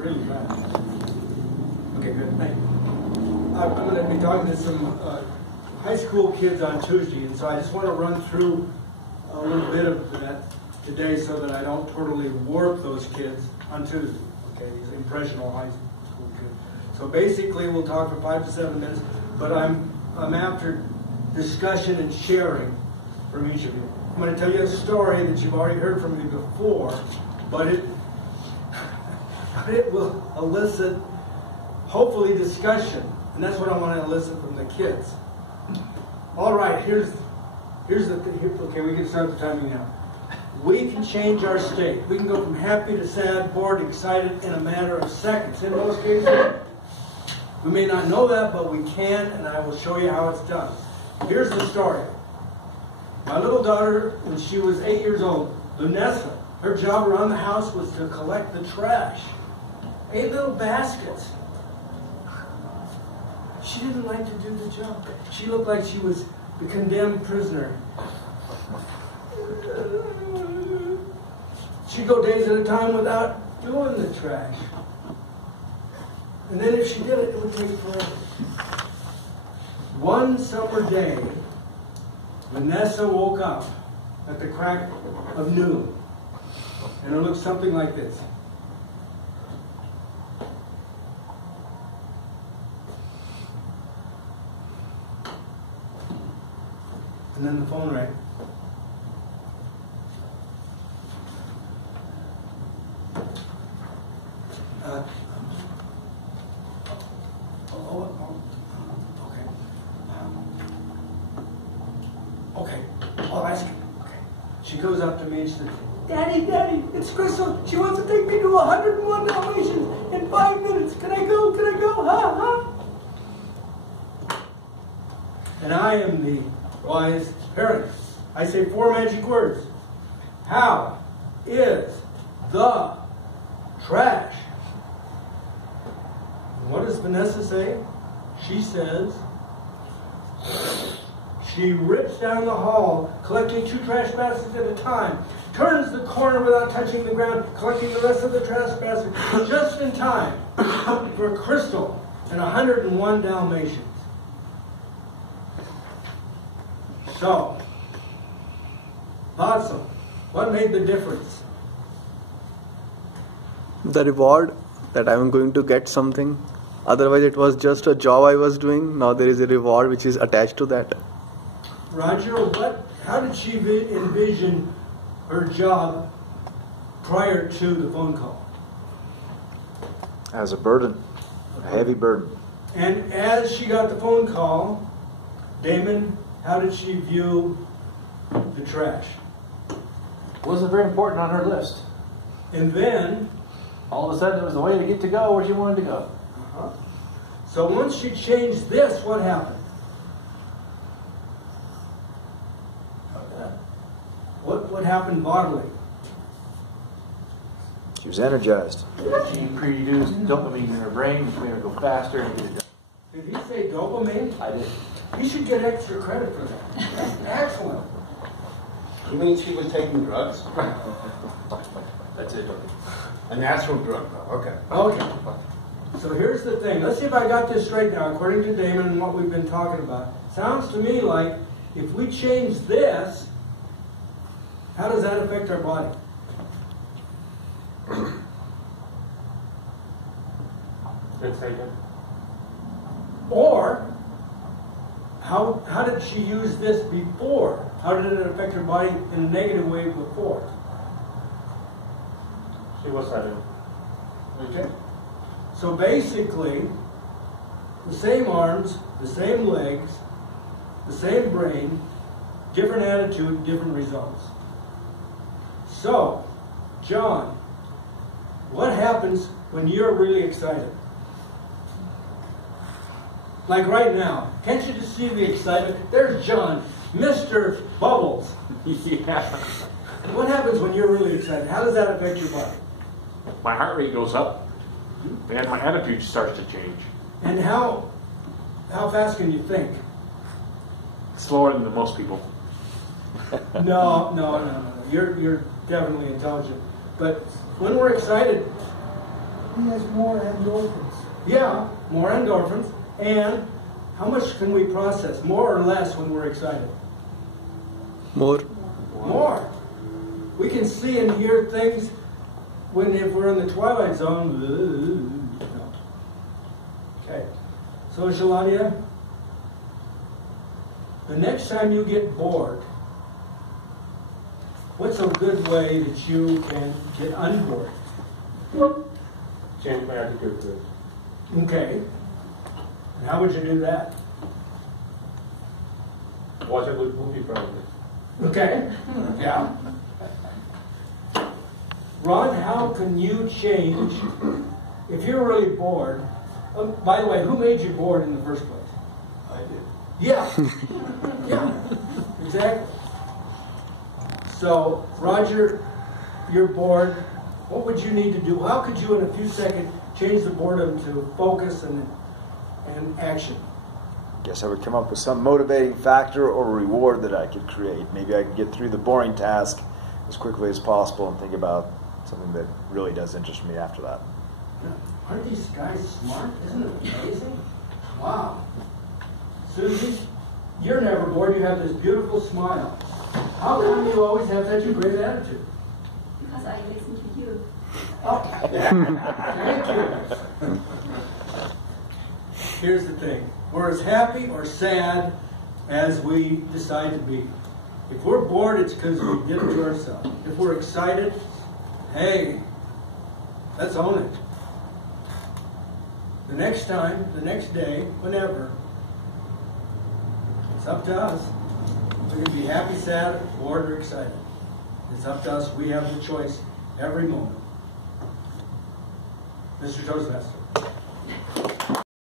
really fast. Okay, good. Thank you. I'm going to be talking to some high school kids on Tuesday, and so I just want to run through a little bit of that today so that I don't totally warp those kids on Tuesday. Okay, these impressionable high school kids. So basically, we'll talk for 5 to 7 minutes, but I'm after discussion and sharing from each of you. I'm going to tell you a story that you've already heard from me before, but it will elicit, hopefully, discussion. And that's what I want to elicit from the kids. All right, here's the thing. Okay, we can start the timing now. We can change our state. We can go from happy to sad, bored, excited in a matter of seconds. In most cases, we may not know that, but we can, and I will show you how it's done. Here's the story. My little daughter, when she was 8 years old, Vanessa, her job around the house was to collect the trash. 8 little baskets. She didn't like to do the job. She looked like she was the condemned prisoner. She'd go days at a time without doing the trash. And then if she did it, it would take forever. One summer day, Vanessa woke up at the crack of noon. And it looked something like this. And then the phone rang. Okay, I'll ask you. Okay. She goes up to me and she says, Daddy, it's Crystal. She wants to take me to 101 Dalmatians in 5 minutes. Can I go? Huh? And I am the wise parent. I say 4 magic words. How is the trash? And what does Vanessa say? She says, she rips down the hall, collecting 2 trash baskets at a time, turns the corner without touching the ground, collecting the rest of the trash baskets just in time for Crystal and 101 Dalmatians. So, awesome. What made the difference? The reward that I'm going to get something. Otherwise, it was just a job I was doing. Now there is a reward which is attached to that. Roger, how did she envision her job prior to the phone call? As a burden, a heavy burden. And as she got the phone call, Damon, how did she view the trash? Wasn't very important on her list. And then, all of a sudden, it was the way to get to go where she wanted to go. So once she changed this, what happened? What happened bodily? She was energized. She produced dopamine in her brain, which made her go faster and get it done. Did he say dopamine? I did. He should get extra credit for that. That's excellent. You mean she was taking drugs? That's it. A natural drug, though. Okay. Okay. So here's the thing. Let's see if I got this straight now. According to Damon and what we've been talking about, sounds to me like if we change this, how does that affect our body? Or how did she use this before? How did it affect her body in a negative way before? She was having. Okay. So basically, the same arms, the same legs, the same brain, different attitude, different results. So, John, what happens when you're really excited? Like right now, can't you just see the excitement? There's John, Mr. Bubbles. Yeah. What happens when you're really excited? How does that affect your body? My heart rate goes up, and my attitude starts to change. And how fast can you think? Slower than most people. No. You're definitely intelligent. But when we're excited, He has more endorphins. Yeah, more endorphins. And how much can we process? More or less when we're excited? More. More. We can see and hear things if we're in the twilight zone. Okay. So, Shaladia, the next time you get bored, what's a good way that you can get unbored? Change my attitude to it. Okay. And how would you do that? Watch a good movie, probably. Okay. Yeah. Ron, how can you change if you're really bored? By the way, who made you bored in the first place? I did. Yeah. Yeah. Exactly. So, Roger, you're bored. What would you need to do? How could you, in a few seconds, change the boredom to focus and action? Guess I would come up with some motivating factor or reward that I could create. Maybe I could get through the boring task as quickly as possible and think about something that really does interest me after that. Aren't these guys smart? Isn't it amazing? Wow. Susie, you're never bored. You have this beautiful smile. How come you always have such a great attitude? Because I listen to you. Oh, thank you. Here's the thing. We're as happy or sad as we decide to be. If we're bored, it's because we did it to ourselves. If we're excited, hey, let's own it. The next time, the next day, whenever, it's up to us. We can be happy, sad, bored, or excited. It's up to us. We have the choice every moment. Mr. Toastmaster.